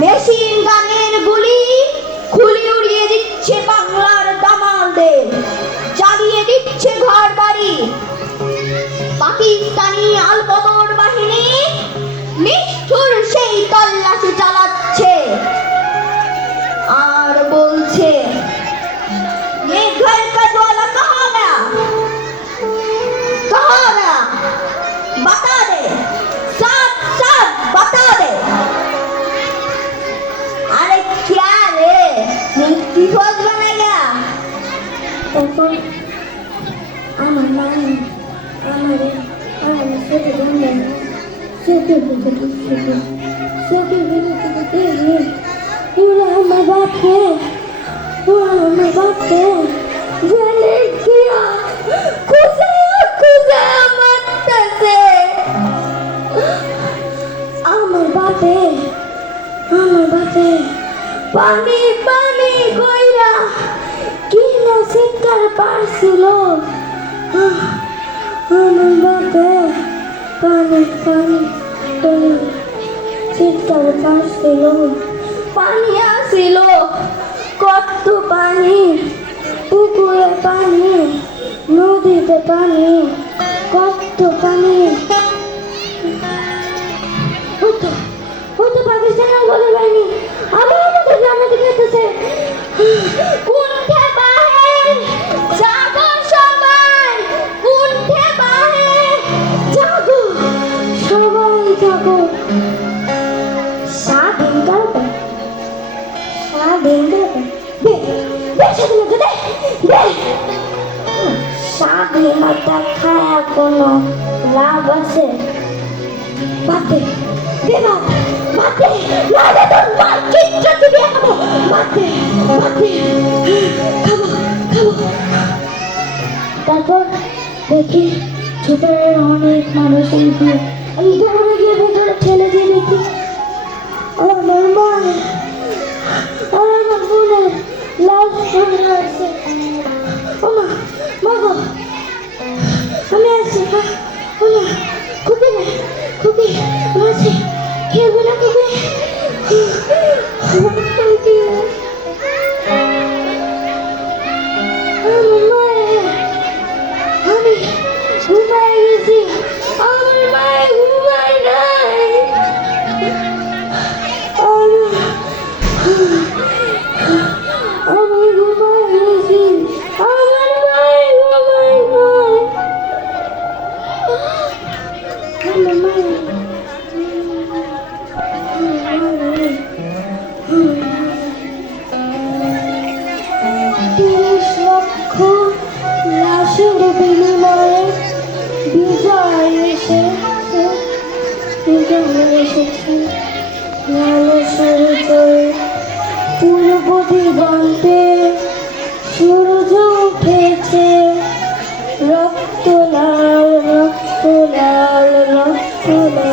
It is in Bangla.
মেশিন গানের গুলি খুলি উড়িয়ে দিচ্ছে বাংলার দামালদের, জ্বালিয়ে দিচ্ছে ঘর বাড়ি। পাকিস্তানি আলবদর বাহিনী নিষ্ঠুর সেই তল্লাশি চালাচ্ছে আর বলছে, ये घर का ज्वाला कहाँ गया, कहाँ गया, बता दे, साफ साफ बता दे। अरे क्या रे, नीति फौज बना गया। तখন আমার মানে আমারে সেটা জানে সেটা पूरा हमारे बाप है, पूरा हमारे बाप है। जाने किया खुशे खुशे मत से हमारे बाप है, हमारे बाप है। पानी पानी कोयला की नसीकर पार सिलो हमारे बाप है। पानी पानी पानी सिकर पार सिलो পানি আসিল, কত পানি, পুকুরে পানি, নদীতে পানি, কত পানি। পাকিস্তানের বলে পাইনি, আবার আমাদের গ্রামে দিকে যেতেছে। কুণ্ঠে বাহির জাগো সবাই, কুণ্ঠে বাহির জাগো সবাই, জাগো। স্বাধীনতা স্বাধীনতা খায়া কোনো লাভ আছে? বাপে বাপে লাভে তোর মার কিচ্ছু দিবি খাবো, বাপে বাপে খাবো খাবো। তারপর দেখি ছোটের অনেক মানুষ আমি দৌড়ে গিয়ে ভেতরে ঠেলে দিয়ে দেখি আমার মা আর আমার বোনের লাভ শুনে আছে। ও মা, মা গো, আমি আছি। ও মা, খুবই না খুবই আছে, খেলবো না খুবই। আমার মায়ের আমি ঘুমাই গেছি, আমার মায়ের ঘুমাই নাই। আমি ঘুমাই গেছি, আমার মায়ের ঘুমাই নাই। আমার মায়ের 30 লক্ষ লাশের বিনিময়ে বিজয় এসেছে, বিজয় এসেছে। লালসের জয় পূর্ব দিগন্তে সূর্য উঠেছে, রক্ত লাল রক্ত লাল রক্ত লাল।